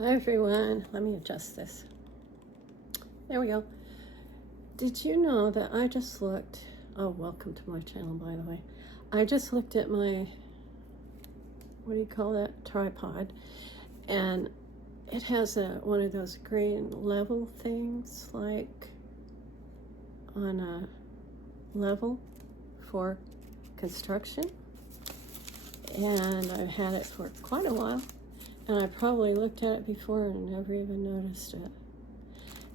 Hi everyone, let me adjust this. There we go. Did you know that I just looked, welcome to my channel by the way. I just looked at my, what do you call that, tripod, and it has one of those green level things, like on a level for construction, and I've had it for quite a while. And I probably looked at it before and never even noticed it.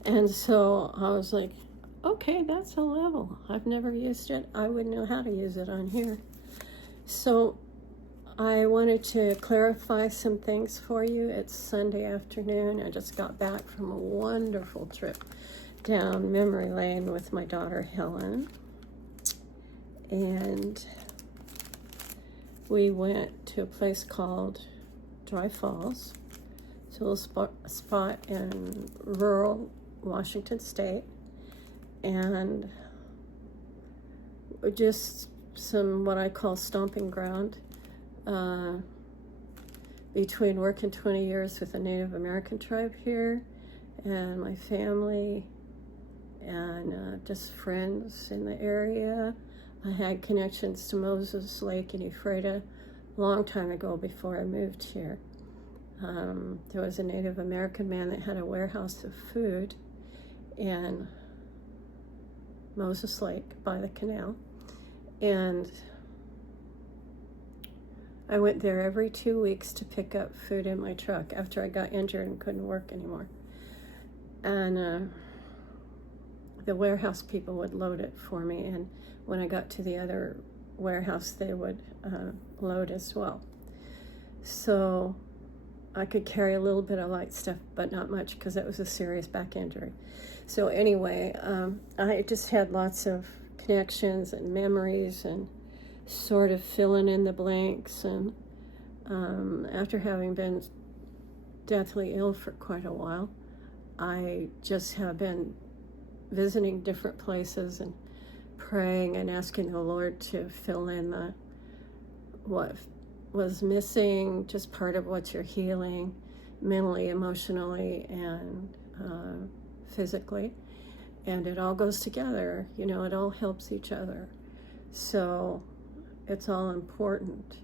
And so I was like, okay, that's a level. I've never used it. I wouldn't know how to use it on here. So I wanted to clarify some things for you. It's Sunday afternoon. I just got back from a wonderful trip down memory lane with my daughter, Helen. And we went to a place called Dry Falls. It's a little spot in rural Washington State, and just some what I call stomping ground between working 20 years with a Native American tribe here and my family and just friends in the area. I had connections to Moses Lake and Ephrata a long time ago before I moved here. There was a Native American man that had a warehouse of food in Moses Lake by the canal, and I went there every 2 weeks to pick up food in my truck after I got injured and couldn't work anymore. And the warehouse people would load it for me, and when I got to the other warehouse they would load as well. So I could carry a little bit of light stuff, but not much because that was a serious back injury. So anyway, I just had lots of connections and memories and sort of filling in the blanks. And after having been deathly ill for quite a while, I just have been visiting different places and praying and asking the Lord to fill in what was missing, just part of what you're healing, mentally, emotionally, and physically. And it all goes together, you know, it all helps each other. So it's all important.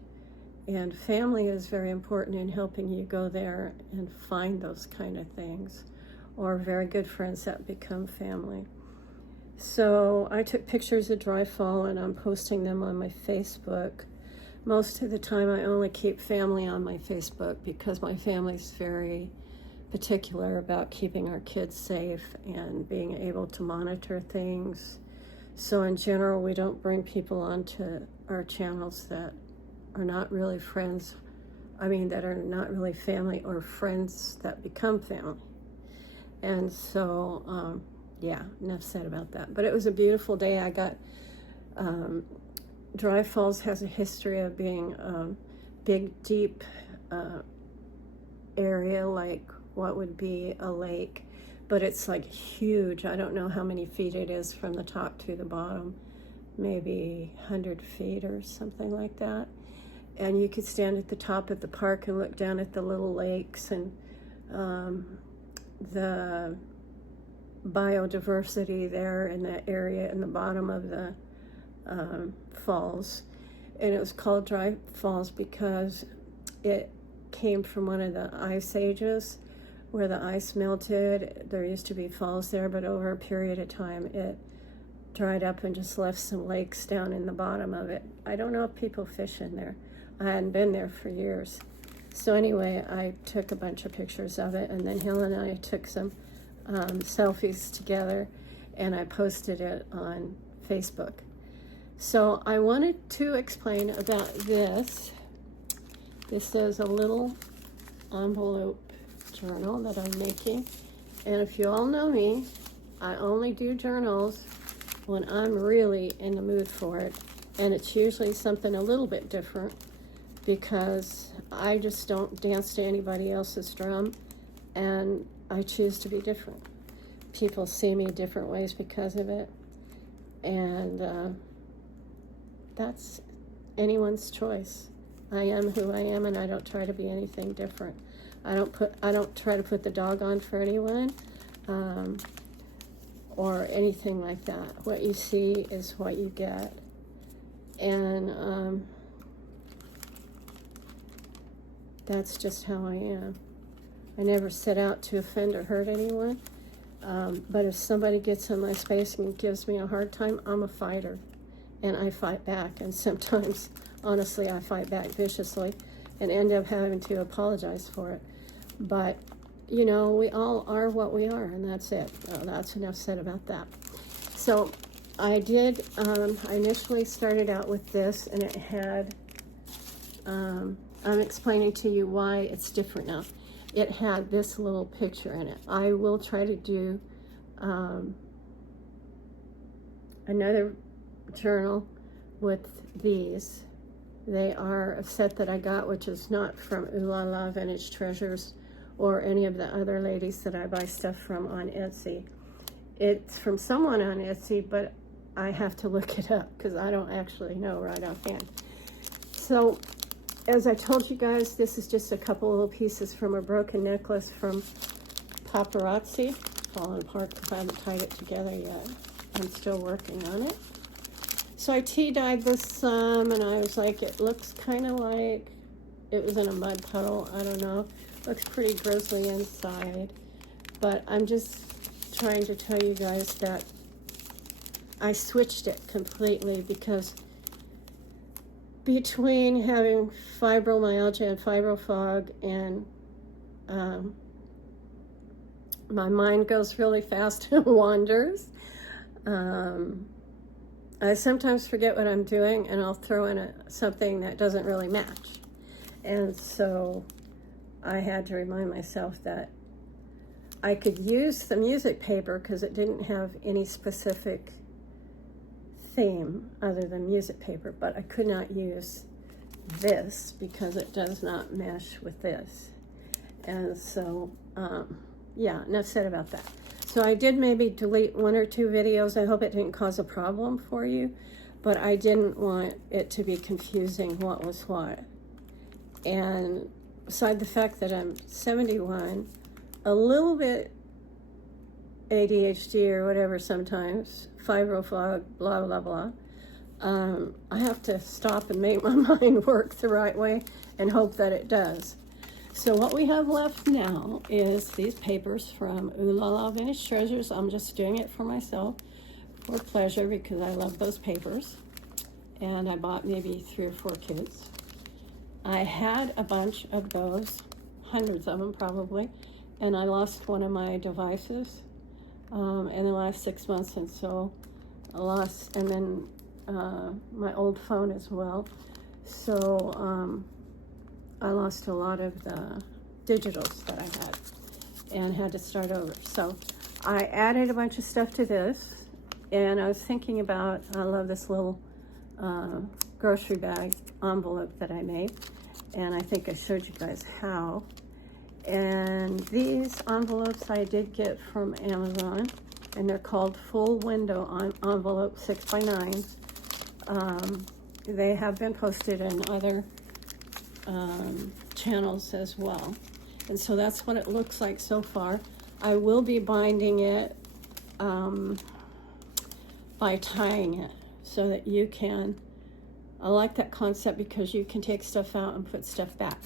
And family is very important in helping you go there and find those kind of things, or very good friends that become family. So I took pictures of Dry Fall and I'm posting them on my Facebook. Most of the time I only keep family on my Facebook because my family's very particular about keeping our kids safe and being able to monitor things. So in general, we don't bring people onto our channels that are not really friends. That are not really family or friends that become family. And so, yeah, enough said about that. But it was a beautiful day. I got, Dry Falls has a history of being a big, deep area, like what would be a lake, but it's like huge. I don't know how many feet it is from the top to the bottom, maybe 100 feet or something like that. And you could stand at the top of the park and look down at the little lakes and the biodiversity there in that area in the bottom of the falls. And it was called Dry Falls because it came from one of the ice ages where the ice melted. There used to be falls there, but over a period of time it dried up and just left some lakes down in the bottom of it. I don't know if people fish in there. I hadn't been there for years. So anyway, I took a bunch of pictures of it, and then Helen and I took some selfies together, and I posted it on Facebook. So I wanted to explain about this. This is a little envelope journal that I'm making. And if you all know me, I only do journals when I'm really in the mood for it. And it's usually something a little bit different because I just don't dance to anybody else's drum, and I choose to be different. People see me different ways because of it. And that's anyone's choice. I am who I am, and I don't try to be anything different. I don't try to put the dog on for anyone, or anything like that. What you see is what you get. And that's just how I am. I never set out to offend or hurt anyone. But if somebody gets in my space and gives me a hard time, I'm a fighter. And I fight back. And sometimes, honestly, I fight back viciously and end up having to apologize for it. But, you know, we all are what we are, and that's it. That's enough said about that. So I did, I initially started out with this, and it had, I'm explaining to you why it's different now. It had this little picture in it. I will try to do another journal with these. They are a set that I got, which is not from Ooh La La Vintage Treasures or any of the other ladies that I buy stuff from on Etsy. It's from someone on Etsy, but I have to look it up because I don't actually know right offhand. So, as I told you guys, this is just a couple little pieces from a broken necklace from Paparazzi. Falling apart because I haven't tied it together yet. I'm still working on it. So I tea-dyed this some, and I was like, it looks kind of like it was in a mud puddle. I don't know. Looks pretty grossly inside. But I'm just trying to tell you guys that I switched it completely because between having fibromyalgia and fibrofog and my mind goes really fast and wanders. I sometimes forget what I'm doing, and I'll throw in something that doesn't really match. And so I had to remind myself that I could use the music paper because it didn't have any specific theme other than music paper, but I could not use this because it does not mesh with this. And so, yeah, enough said about that. So I did maybe delete 1 or 2 videos. I hope it didn't cause a problem for you, but I didn't want it to be confusing what was what. And beside the fact that I'm 71, a little bit ADHD or whatever sometimes, fibrofog, blah, blah, blah, I have to stop and make my mind work the right way and hope that it does. So what we have left now is these papers from Ooh La La Vintage Treasures. I'm just doing it for myself, for pleasure, because I love those papers. And I bought maybe 3 or 4 kids. I had a bunch of those, hundreds of them probably, and I lost one of my devices in the last 6 months, and so I lost, and then my old phone as well. So I lost a lot of the digitals that I had and had to start over. So I added a bunch of stuff to this, and I was thinking about, I love this little grocery bag envelope that I made, and I think I showed you guys how. And these envelopes I did get from Amazon, and they're called full window envelope 6x9. They have been posted in other channels as well, and so that's what it looks like so far. I will be binding it by tying it so that you can, I like that concept because you can take stuff out and put stuff back.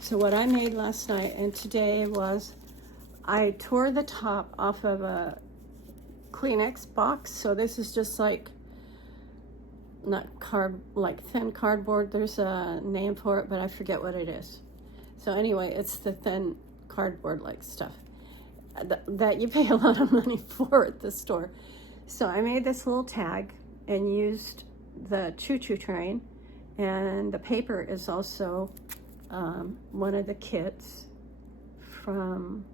So what I made last night and today was I tore the top off of a Kleenex box. So this is just like, not like thin cardboard. There's a name for it, but I forget what it is. So anyway, it's the thin cardboard like stuff that you pay a lot of money for at the store. So I made this little tag and used the choo-choo train, and the paper is also one of the kits from,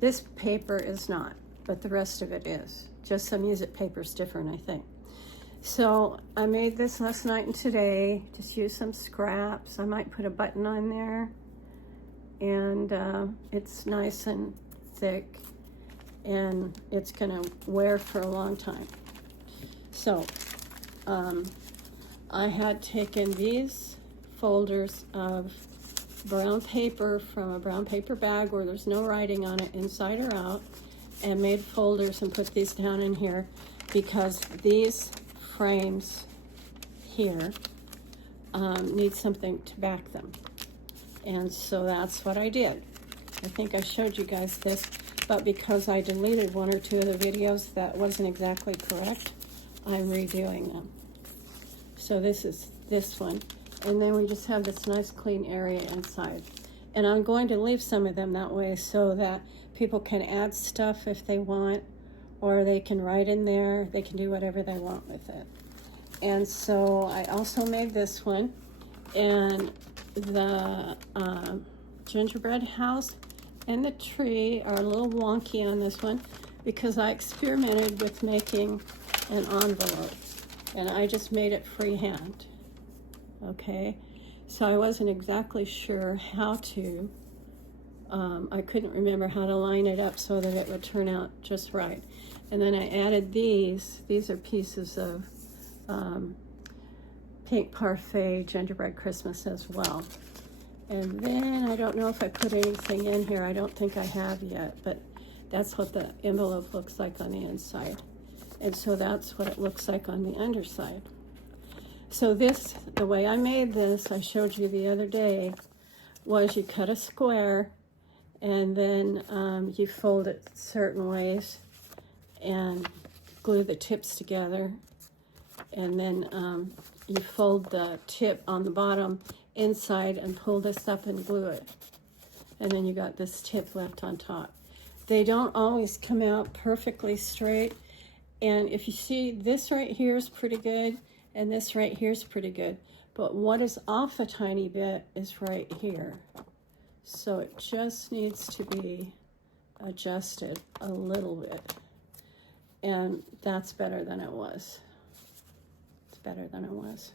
this paper is not, but the rest of it is. Just some music paper is different, I think. So I made this last night and today, just used some scraps. I might put a button on there, and it's nice and thick, and it's gonna wear for a long time. So I had taken these folders of brown paper from a brown paper bag where there's no writing on it, inside or out, and made folders and put these down in here because these frames here need something to back them. And so that's what I did. I think I showed you guys this, but because I deleted one or two of the videos that wasn't exactly correct, I'm redoing them. So this is this one. And then we just have this nice clean area inside. And I'm going to leave some of them that way so that people can add stuff if they want, or they can write in there. They can do whatever they want with it. And so I also made this one. And the gingerbread house and the tree are a little wonky on this one because I experimented with making an envelope. And I just made it freehand. Okay, so I wasn't exactly sure how to, I couldn't remember how to line it up so that it would turn out just right. And then I added these are pieces of pink parfait gingerbread Christmas as well. And then I don't know if I put anything in here. I don't think I have yet, but that's what the envelope looks like on the inside. And so that's what it looks like on the underside. So this, the way I made this, I showed you the other day, was you cut a square and then you fold it certain ways and glue the tips together. And then you fold the tip on the bottom inside and pull this up and glue it. And then you got this tip left on top. They don't always come out perfectly straight. And if you see, this right here is pretty good. And this right here is pretty good. But what is off a tiny bit is right here. So it just needs to be adjusted a little bit. And that's better than it was. It's better than it was.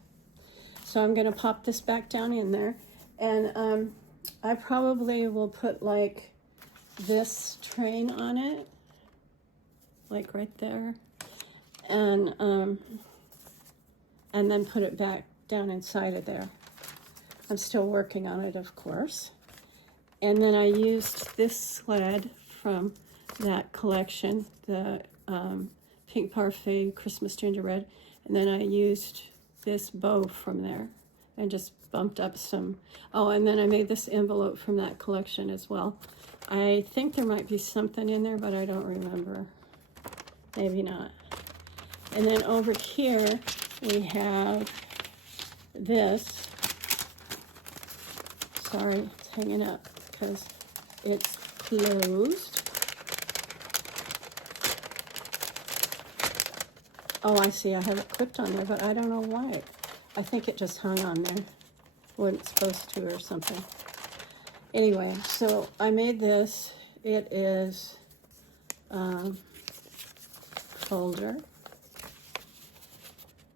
So I'm going to pop this back down in there. And I probably will put like this train on it. Like right there. And then put it back down inside of there. I'm still working on it, of course. And then I used this sled from that collection, the Pink Parfait Christmas Gingerbread. And then I used this bow from there and just bumped up some. Oh, and then I made this envelope from that collection as well. I think there might be something in there, but I don't remember. Maybe not. And then over here, we have this. Sorry, it's hanging up because it's closed. Oh, I see. I have it clipped on there, but I don't know why. I think it just hung on there. Wasn't supposed to or something. Anyway, so I made this. It is folder.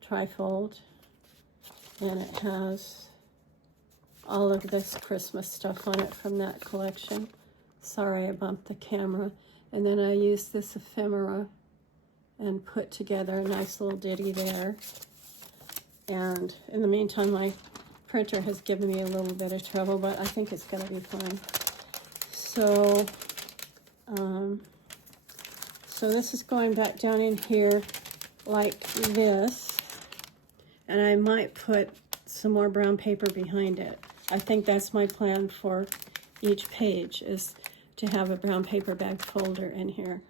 Trifold, and it has all of this Christmas stuff on it from that collection. Sorry, I bumped the camera. And then I used this ephemera and put together a nice little ditty there. And in the meantime, my printer has given me a little bit of trouble, but I think it's going to be fine. So, so this is going back down in here like this. And I might put some more brown paper behind it. I think that's my plan for each page, is to have a brown paper bag folder in here.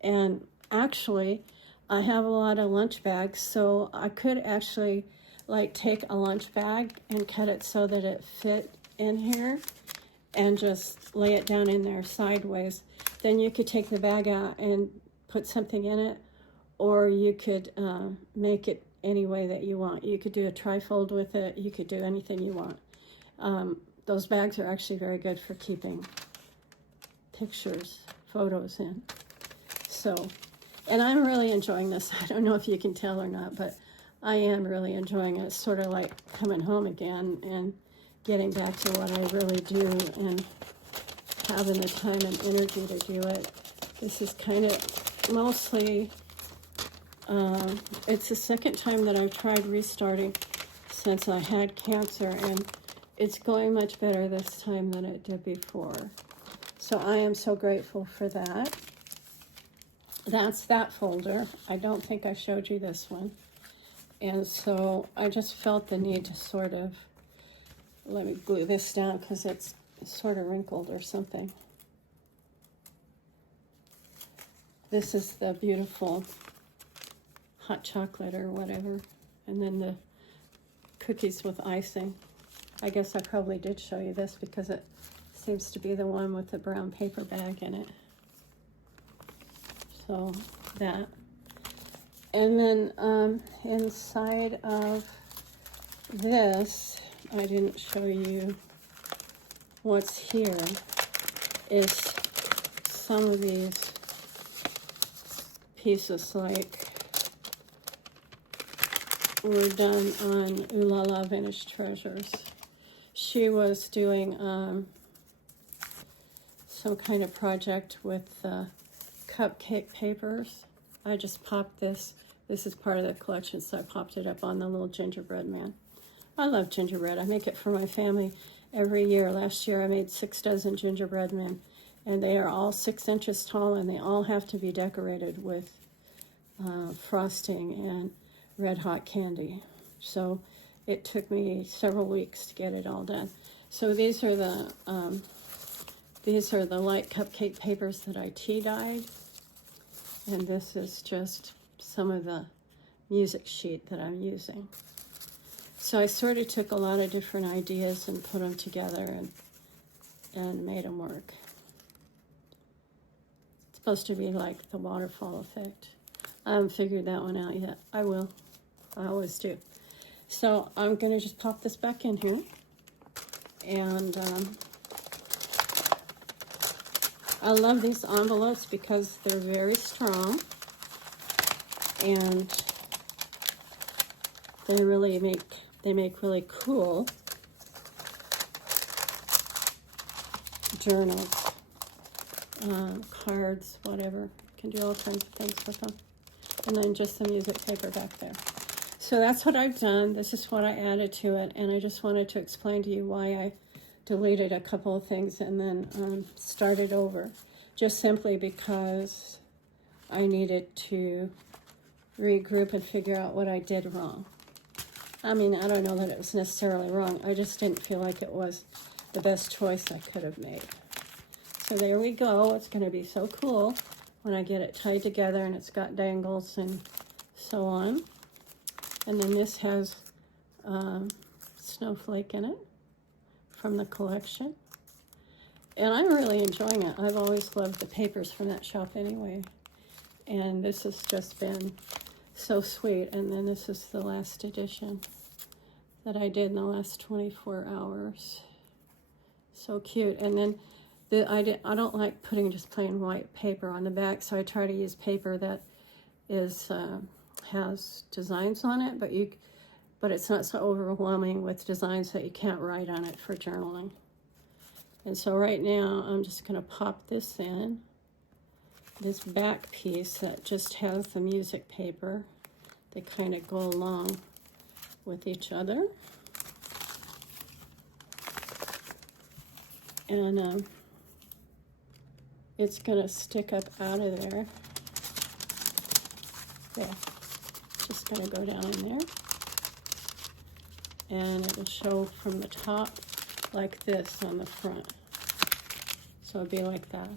And actually, I have a lot of lunch bags, so I could actually like take a lunch bag and cut it so that it fit in here and just lay it down in there sideways. Then you could take the bag out and put something in it, or you could make it any way that you want. You could do a trifold with it. You could do anything you want. Those bags are actually very good for keeping pictures, photos in. So, and I'm really enjoying this. I don't know if you can tell or not, but I am really enjoying it. It's sort of like coming home again and getting back to what I really do and having the time and energy to do it. This is kind of mostly, it's the second time that I've tried restarting since I had cancer, and it's going much better this time than it did before. So I am so grateful for that. That's that folder. I don't think I showed you this one. And so I just felt the need to sort of, let me glue this down because it's sort of wrinkled or something. This is the beautiful hot chocolate or whatever. And then the cookies with icing. I guess I probably did show you this because it seems to be the one with the brown paper bag in it. So that. And then inside of this, I didn't show you what's here, is some of these pieces like were done on Ooh La La Vintage Treasures. She was doing some kind of project with cupcake papers. I just popped this. This is part of the collection, so I popped it up on the little gingerbread man. I love gingerbread. I make it for my family every year. Last year I made 6 dozen gingerbread men, and they are all 6 inches tall, and they all have to be decorated with frosting and red hot candy. So it took me several weeks to get it all done. So these are the light cupcake papers that I tea dyed, and this is just some of the music sheet that I'm using. So I sort of took a lot of different ideas and put them together and made them work. It's supposed to be like the waterfall effect. I haven't figured that one out yet. I will. I always do. So I'm going to just pop this back in here. And I love these envelopes because they're very strong. And they really make really cool journals, cards, whatever. You can do all kinds of things with them. And then just the music paper back there. So that's what I've done. This is what I added to it. And I just wanted to explain to you why I deleted a couple of things and then started over. Just simply because I needed to regroup and figure out what I did wrong. I mean, I don't know that it was necessarily wrong. I just didn't feel like it was the best choice I could have made. So there we go. It's going to be so cool when I get it tied together and it's got dangles and so on. And then this has Snowflake in it from the collection. And I'm really enjoying it. I've always loved the papers from that shop anyway. And this has just been so sweet. And then this is the last edition that I did in the last 24 hours. So cute. And then I don't like putting just plain white paper on the back, so I try to use paper that is has designs on it, but it's not so overwhelming with designs that you can't write on it for journaling. And so right now I'm just going to pop this in, this back piece that just has the music paper. They kind of go along with each other. And it's going to stick up out of there. Yeah, just going to go down in there. And it will show from the top like this on the front. So it'll be like that.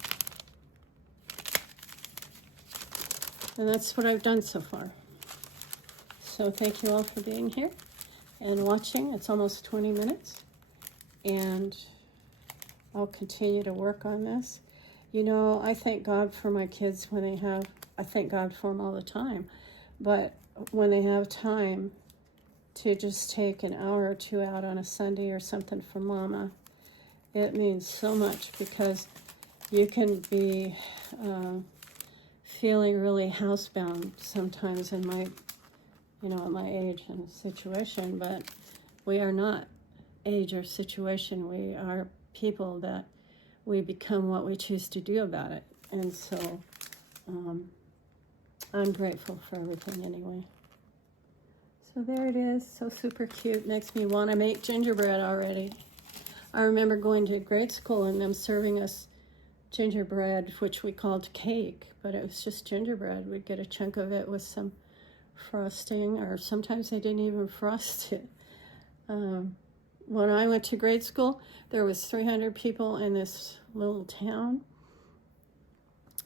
And that's what I've done so far. So thank you all for being here and watching. It's almost 20 minutes. And I'll continue to work on this. You know, I thank God for my kids when they have, I thank God for them all the time. But when they have time to just take an hour or two out on a Sunday or something for Mama, it means so much, because you can be feeling really housebound sometimes in my, you know, at my age and situation, but we are not age or situation. We are people that we become what we choose to do about it. And so I'm grateful for everything anyway. So there it is, so super cute. Makes me want to make gingerbread already. I remember going to grade school and them serving us gingerbread, which we called cake, but it was just gingerbread. We'd get a chunk of it with some frosting, or sometimes they didn't even frost it. When I went to grade school, there was 300 people in this little town,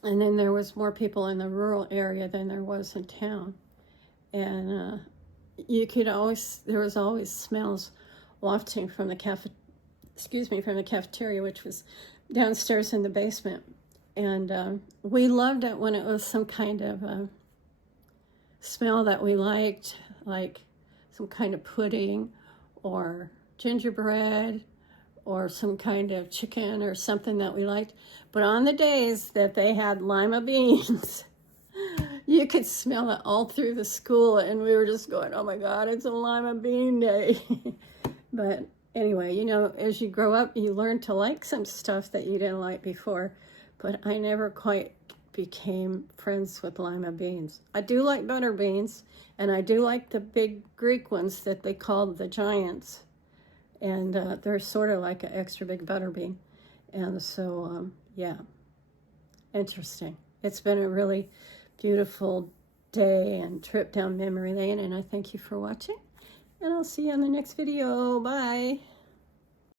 and then there was more people in the rural area than there was in town. And you could always, there was always smells wafting from the cafeteria, which was downstairs in the basement. And we loved it when it was some kind of smell that we liked, like some kind of pudding or gingerbread or some kind of chicken or something that we liked. But on the days that they had lima beans, you could smell it all through the school, and we were just going, oh my God, it's a lima bean day. But anyway, you know, as you grow up, you learn to like some stuff that you didn't like before. But I never quite became friends with lima beans. I do like butter beans, and I do like the big Greek ones that they called the giants. And they're sort of like an extra big butter bean. And so, yeah, interesting. It's been a really beautiful day and trip down memory lane, and I thank you for watching. And I'll see you on the next video. Bye.